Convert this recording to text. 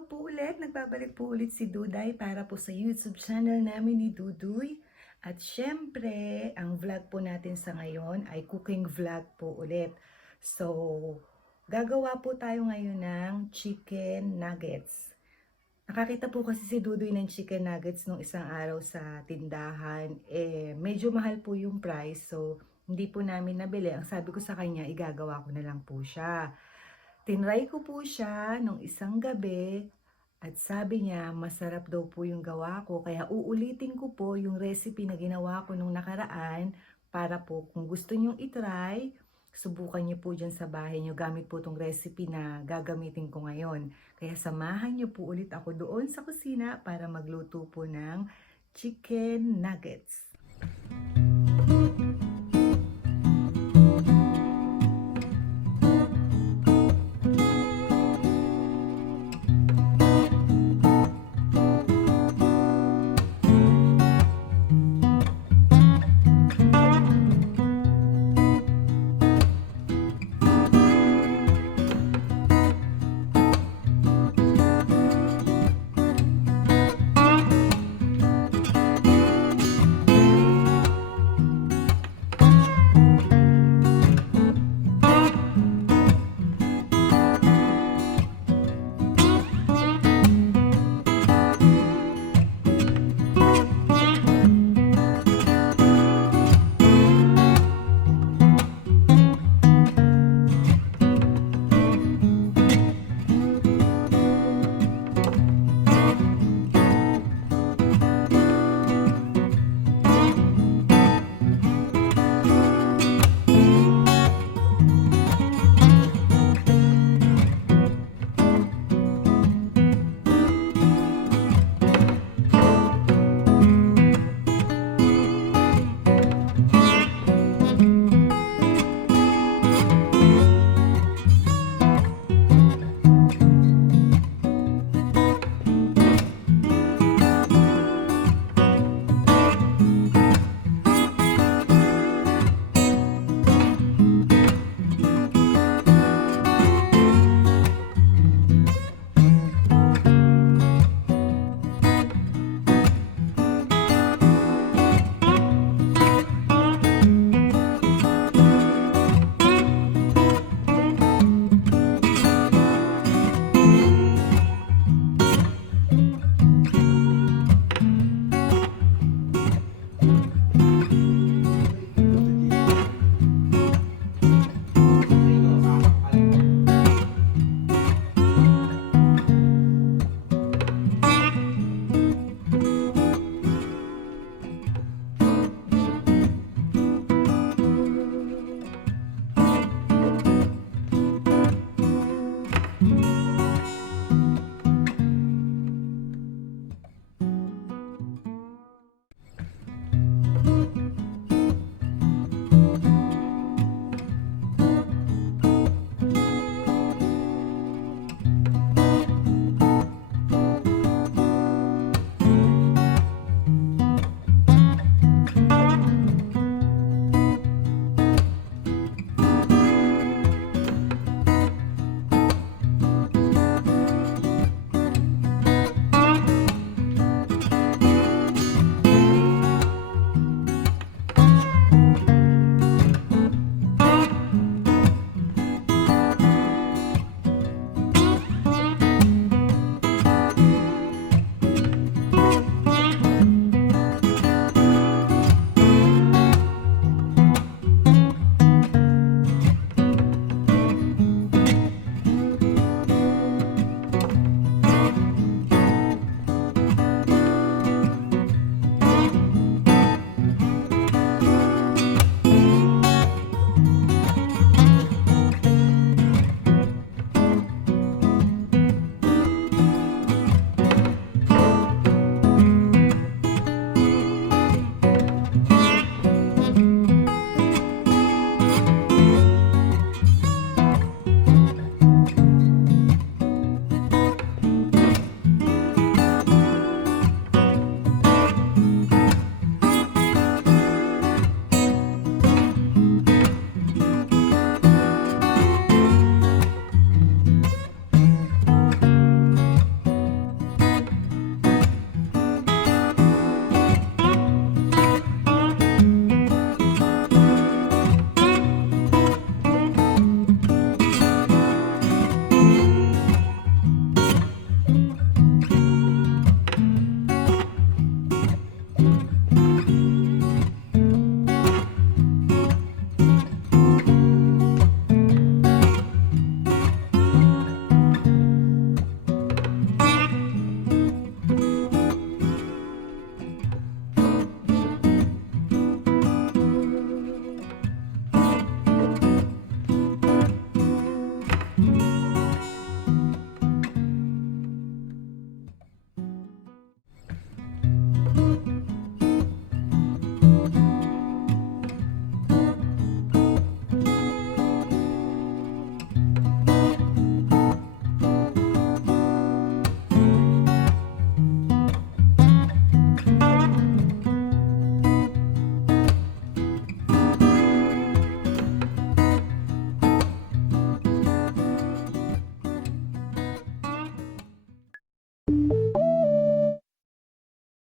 Hello po ulit, nagbabalik po ulit si Duday para po sa YouTube channel namin ni Duduy. At syempre, ang vlog po natin sa ngayon ay cooking vlog po ulit. So, gagawa po tayo ngayon ng chicken nuggets. Nakakita po kasi si Duduy ng chicken nuggets nung isang araw sa tindahan. Medyo mahal po yung price, so hindi po namin nabili. Ang sabi ko sa kanya, igagawa ko na lang po siya. Tinry ko po siya nung isang gabi at sabi niya masarap daw po yung gawa ko. Kaya uulitin ko po yung recipe na ginawa ko nung nakaraan para po kung gusto nyong itry, subukan niyo po dyan sa bahay niyo gamit po tong recipe na gagamitin ko ngayon. Kaya samahan niyo po ulit ako doon sa kusina para magluto po ng chicken nuggets.